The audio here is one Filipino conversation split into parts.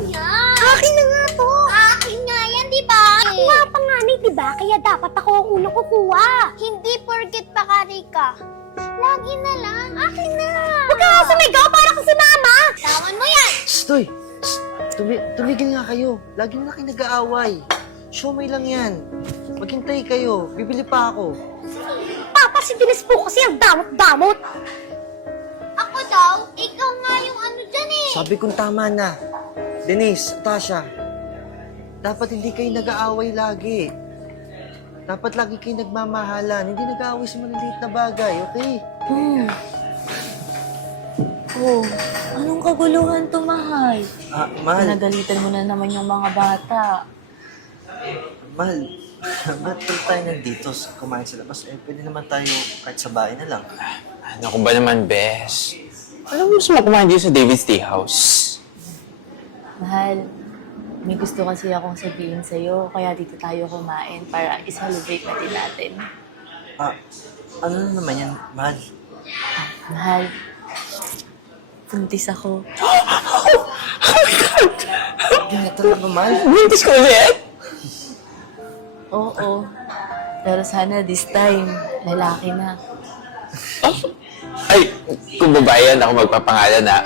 yan! Akin na nga to! Akin nga yan, di ba? Ako nga panganay, di ba? Kaya dapat ako ang unang kukuha. Hindi porket pakari ka. Lagi na lang. Akin na! Huwag ka nga sumigaw para kang si Mama! Tawan mo yan! Stoy! Tumigil nga kayo. Lagi na kayo nag-aaway. Siomay lang yan. Maghintay kayo. Bibili pa ako. Papa, si Denise po kasi ang damot-damot. Ako daw, ikaw nga yung ano dyan eh. Sabi kong tama na. Denise, Tasha, dapat hindi kayo nag-aaway lagi. Dapat lagi kayo nagmamahalan. Hindi nag-aaway sa maliliit na bagay, okay? Oh, anong kaguluhan to, mahal? Mahal. Pinagalitan mo na naman yung mga bata. Mahal. Ba't tayo nandito? Kumain sa labas? Pwede naman tayo kahit sa bahay na lang. Ano ko ba naman, Bes? Alam mo, gusto mo kumain dito sa David's Tea House. Mahal, may gusto kasi akong sabihin sa'yo, kaya dito tayo kumain para i-celebrate natin. Ano na naman yan, Mahal? Mahal, buntis ako. Hindi na talaga, Mahal. Buntis ko ulit? Oo, pero sana this time, lalaki na. Ay, kung babae yan, ako magpapangalan na.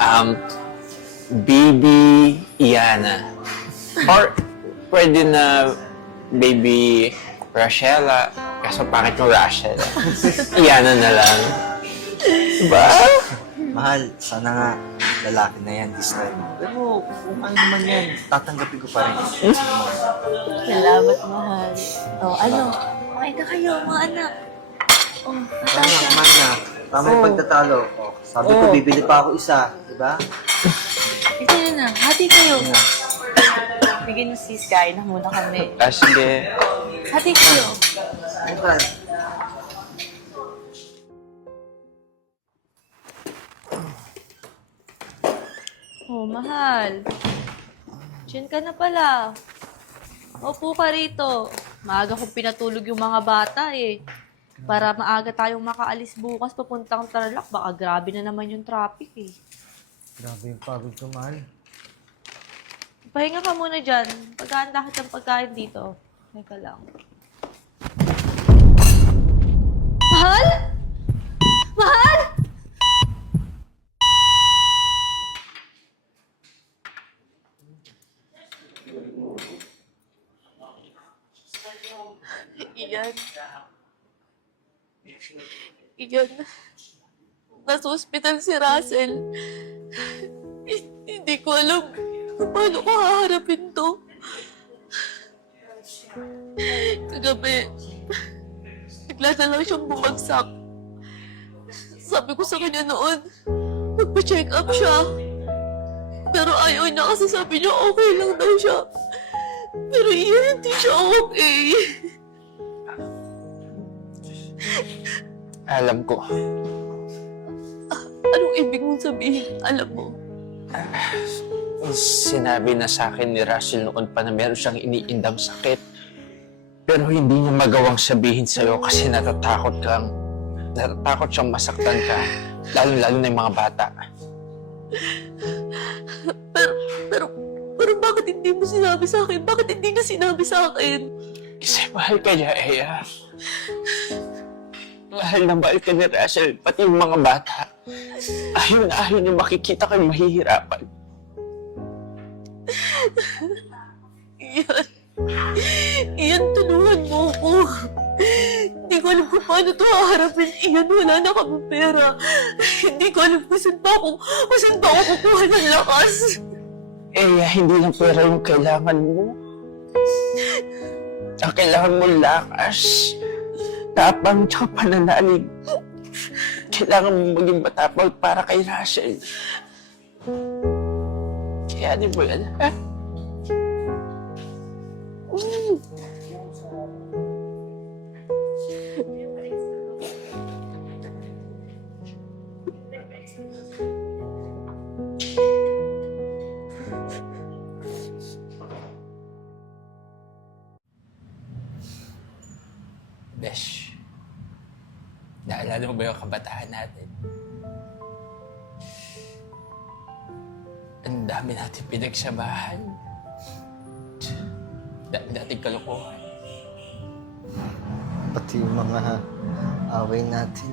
Baby Iana. Or, pwede na Baby Rachela. Kaso pangit yung Rachel. Iana na lang. Diba? Mahal, sana nga lalaki na yan this time. Pero kung ano naman yan, tatanggapin ko pa rin. Salamat, mahal. Oh, ano? Kumain na kayo, mga anak. Oh, Natasha. Kumain na. Tama yung pagtatalo. Sabi ko, bibili pa ako isa. Diba? Ito na, hati kayo. Nga. Bigyan niyo sis, kain na muna kami. Sige. Hati kayo. Ay, Brad. Oh, mahal. Diyan ka na pala. Opo ka rito. Maaga kong pinatulog yung mga bata eh. Para maaga tayong makaalis bukas papuntang Tarlac. Baka grabe na naman yung traffic eh. Grabe yung pagod ko, Mahal. Pahinga ka muna dyan. Pagkahanda ka ng pagkain dito. Teka lang. Mahal? Mahal? Iyan. Iyan. Nasa ospital si Russell. Hindi ko alam kung paano ko haharapin to. Kagabi, bigla na lang siyang bumagsak. Sabi ko sa kanya noon, magpa-check up siya. Pero ayaw niya kasi sabi niya okay lang daw siya. Pero iyan, hindi siya okay. Alam ko. Anong ibig mong sabihin? Alam mo? Sinabi na sa akin ni Russell noon pa na meron siyang iniindang sakit. Pero hindi niya magawang sabihin sa'yo kasi natatakot siyang masaktan ka. Lalo-lalo na yung mga bata. Pero bakit hindi mo sinabi sa akin? Bakit hindi niya sinabi sa akin? Kasi mahal ka niya, Eya. Mahal na mahal ka ni Russell, pati yung mga bata. Ayaw niya makikita kayo mahihirapan. Iyan, tulungan mo ako. Hindi ko alam kung paano ito haharapin. Iyan, wala na kami pera. Hindi ko alam kung saan pa ako kukuha ng lakas. Eya, hindi lang pera yung kailangan mo. Ang kailangan mo lakas, tapang tsaka pananalig. Kailangan mo maging matapang para kay Russell. Kaya di mo yan, ha? Besh, naalala mo ba yung kabataan natin? Ang Ang dami natin pinagsamahan. Dami natin kalokohan. Pati yung mga away natin.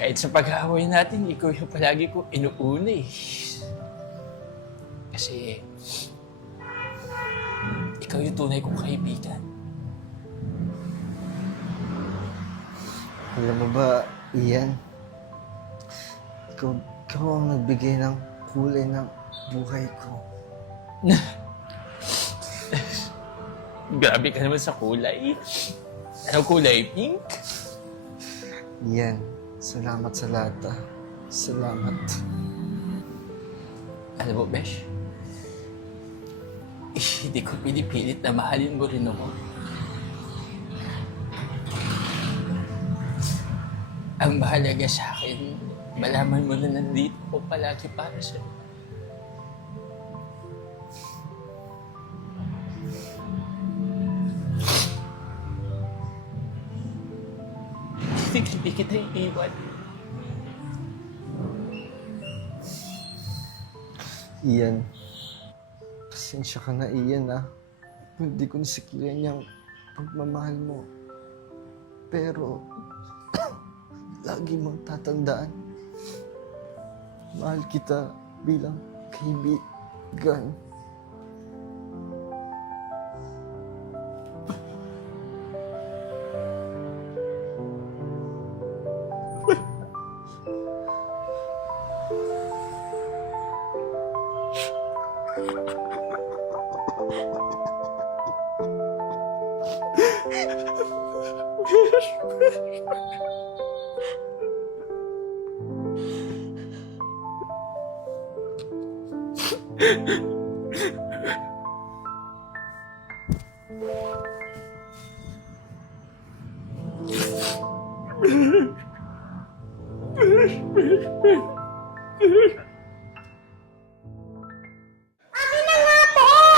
Kahit sa pag-aaway natin, ikaw yung palagi ko inuuna eh. Kasi, ikaw yung tunay kong kaibigan. Alam mo ba, Ian? Ikaw ang nagbigay ng kulay ng buhay ko. Grabe ka naman sa kulay. Anong kulay? Pink? Ian, salamat sa lahat ah. Salamat. Alam mo, Besh, hindi ko pinipilit na mahalin mo rin ako. Ang mahalaga sa akin, malaman mo na nandito ko palagi para sa'yo. Hindi kita iiwan. Ian, pasensya ka na, Ian ah. Hindi ko nasikilan yung pagmamahal mo. Pero, lagi mong tatandaan. Mahal kita bilang kaibigan.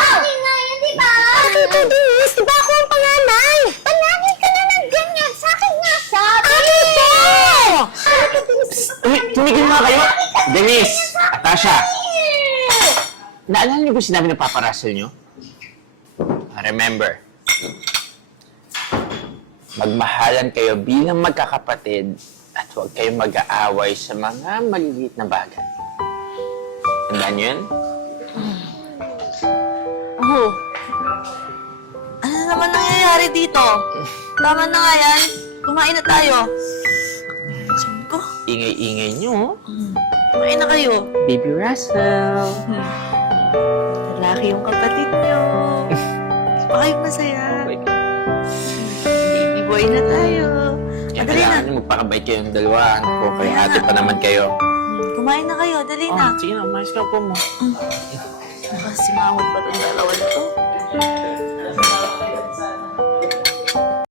Akin nga yan, di ba? Tito Denise, di ba ako ang panganay? Panangin ka na ng ganyan. Sa akin nga sabi. Uy, tumigil mga kayo! Denise! Atasha! Naalala niyo ba sinabi ng Papa Russell niyo? Remember, magmahalan kayo bilang magkakapatid at huwag kayong mag-aaway sa mga maliliit na bagay. Tandaan niyo yan? Oh. Ano naman nangyayari dito? Tama na nga yan. Kumain na tayo. Sabi ko, Ingay-ingay niyo, oh. kumain na kayo. Baby Russell. Lalaki yung kapatid niyo. Pa kayo masaya. Baby boy na tayo. Kaya Dali na. kailangan niyo magpakabait kayong dalawa. Kung kayo ate pa naman kayo. Kumain na kayo. Dali na. Sige na, umayos ka po mo. Nakasimawat pa itong dalawa na to.